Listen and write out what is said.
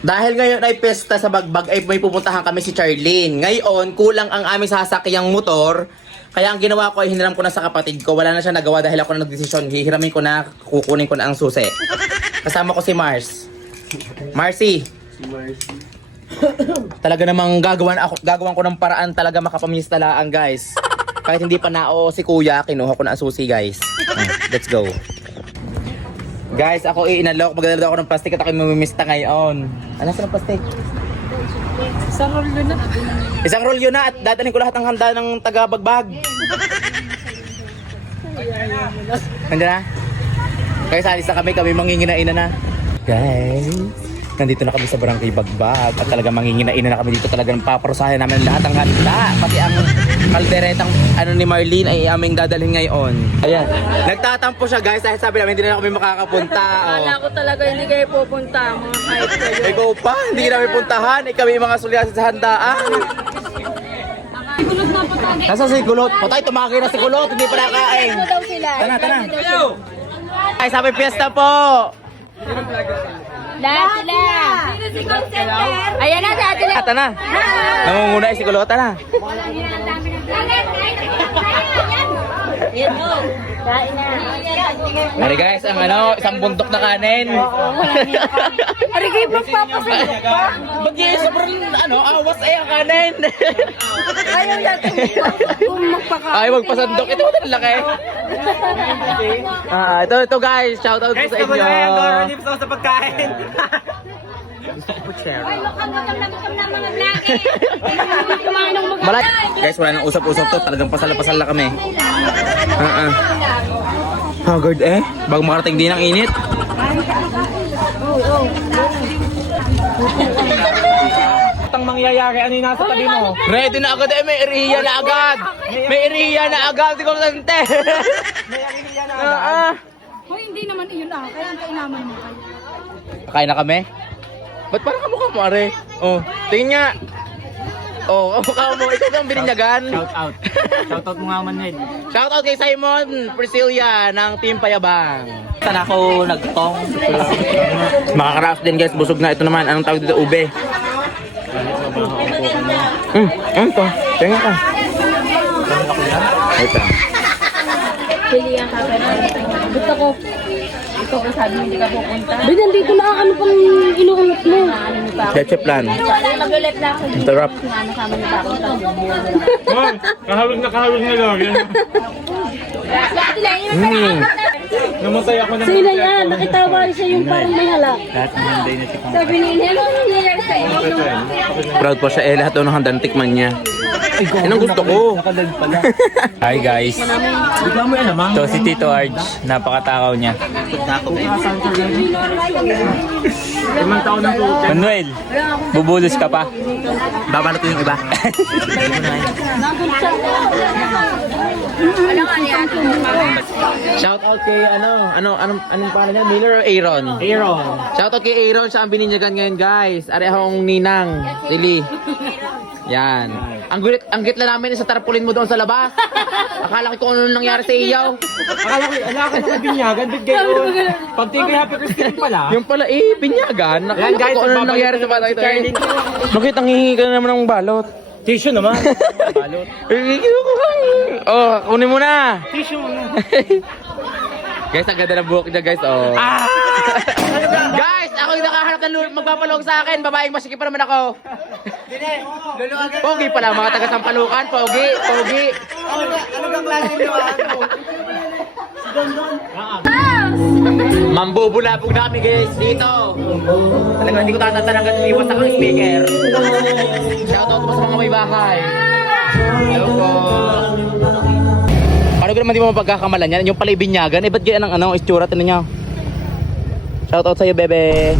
Dahil ngayon ay pesta sa Bagbag ay may pupuntahan kami si Charlene. Ngayon, kulang ang aming sasakyang motor. Kaya ang ginawa ko ay hiniram ko na sa kapatid ko. Wala na siya nagawa dahil ako na nagdesisyon. Hihiramin ko na, kukunin ko na ang susi. Kasama ko si Mars. Marcy. Si Marcy. Talaga namang gagawan ko ng paraan talaga makapamistalaan, guys. Kahit hindi pa nao si Kuya, kinuha ko na ang susi, guys. Let's go. Guys, ako inalok. Magdala ako ng plastic at ako mamimista ngayon. Ano sa plastic? Isang rolyo na. Isang rolyo na at dadalhin ko lahat ng handa ng taga-Bagbag. Nandiyan na? Guys, alis na kami manginginaina na. Guys, nandito na kami sa Barangay Bagbag at talaga manginginaina na kami dito. Talagang paparusahan namin lahat ng handa. Pati ang kalderetang ni Marlene ay aming dadalhin ngayon. Ayan. Nagtatampo siya, guys, dahil sabi namin hindi na kami makakapunta. Akala ko talaga hindi kayo pupunta, mga kahit kayo. Ikaw pa, hindi namin puntahan. Kami mga sulyasin sa handaan. Sigulot na patay. Nasa si Kulot? Patay, tumaki na si Kulot. Hindi pa nakain. Ano daw sila? Tara. Ay, sabi fiesta po. Lahat sila. Sino si call center? Ayan na, lahat sila. Ata na. Nangunguna si Kulot. Tara. Yan o. Kain na. Mari guys, ang isang bundok na kanin. Ari kayo magpapasayok pa? Bagay, sobrang awas ang kanin. Ayaw natin kung magpaka. Ay, magpasandok. Ito mo laki. Ito guys, shout out po sa inyo. Lips sa pagkain. Ay, mukhang gutom na mga vlogger. Kumain ng mga. Malay. Guys, wala nang usap-usap to. Talagang pasal na kami. Haggard bago makarating din ang init. Ang mangyayari, ano yung nasa tabi mo? Ready na agad may iriya na agad. May iriya na agad, di ko sante. Hoy, hindi naman iyon kaya ang kainaman mo kayo. Kain na kami? Ba't parang kamukha mo, are? Oh, tingin nga. Oh, kamukha mo. Ikaw kang bininyagan. Shout out. Shout out mo nga Manuel. Shout out kay Simon Priscilla ng Team Payabang. Saan ako nagtong? Makakaraos din guys, busog na. Ito naman, anong tawag dito? Ube. Ano to? Tingnan ka. Ito. Pili ang kakainan. Gusto ko. Ikaw ka sabi hindi ka pupunta. Ba, nandito na ano pang inuungot mo? Ketchup plan. Mag-ulip lang ako. Sarap. Ano kami ni Bakong Tanggo. Kahawig na lang. Namatay ako ng Sino yan? Nakitawa siya yung parang may halak. lahat ng Monday na si Pang. Sabi ni Nel, ano nangyayari sa'yo? Proud po siya. Lahat daw ng handang tikman niya. Yan ang gusto ko. Nakadag pala. Hi guys, Bigla mo yan naman. ito si Tito Arj, napakatakaw niya. Limang taon ng tutok. Manuel, bubulos ka pa. Babalot ko yung iba. Shout out kay anong pangalan niya? Miller o Aaron? Aaron. Shout out kay Aaron, siya ang bininyagan ngayon guys. Ari akong ninang, Lily. Yan. Ang gitla namin sa tarpaulin mo doon sa labas. Akala ko kung ano nangyari sa iyaw. Akala ko, ka na binyagan. Ba't gayon? Pagtingin ko Happy Christmas pala. Yung pala binyagan. Yan, Nakala guys, ko kung ano babalik nangyari ko sa bata si ito. Charlene. Bakit ang hihingi ka na naman ng balot? Tissue naman. Balot. Oh, kunin mo na. Tissue muna. Guys, ang ganda ng buhok niya guys. Oh. Guys, ako yung nakahanap ng magpapalong sa akin. Babaeng masikip pa naman ako. Pogi pala, mga taga Sampalukan. Pogi. Ano bang klase nyo? Mambubulabog na kami guys dito. Talagang hindi ko tatatanagan iwas ako ng speaker. Shoutout po sa mga may bahay. Hello po. Paano ko naman di mo mapagkakamalan yan? Yung pala ibinyagan. Ba't ganyan ang itsura? Tinan nyo. Shoutout sa'yo bebe.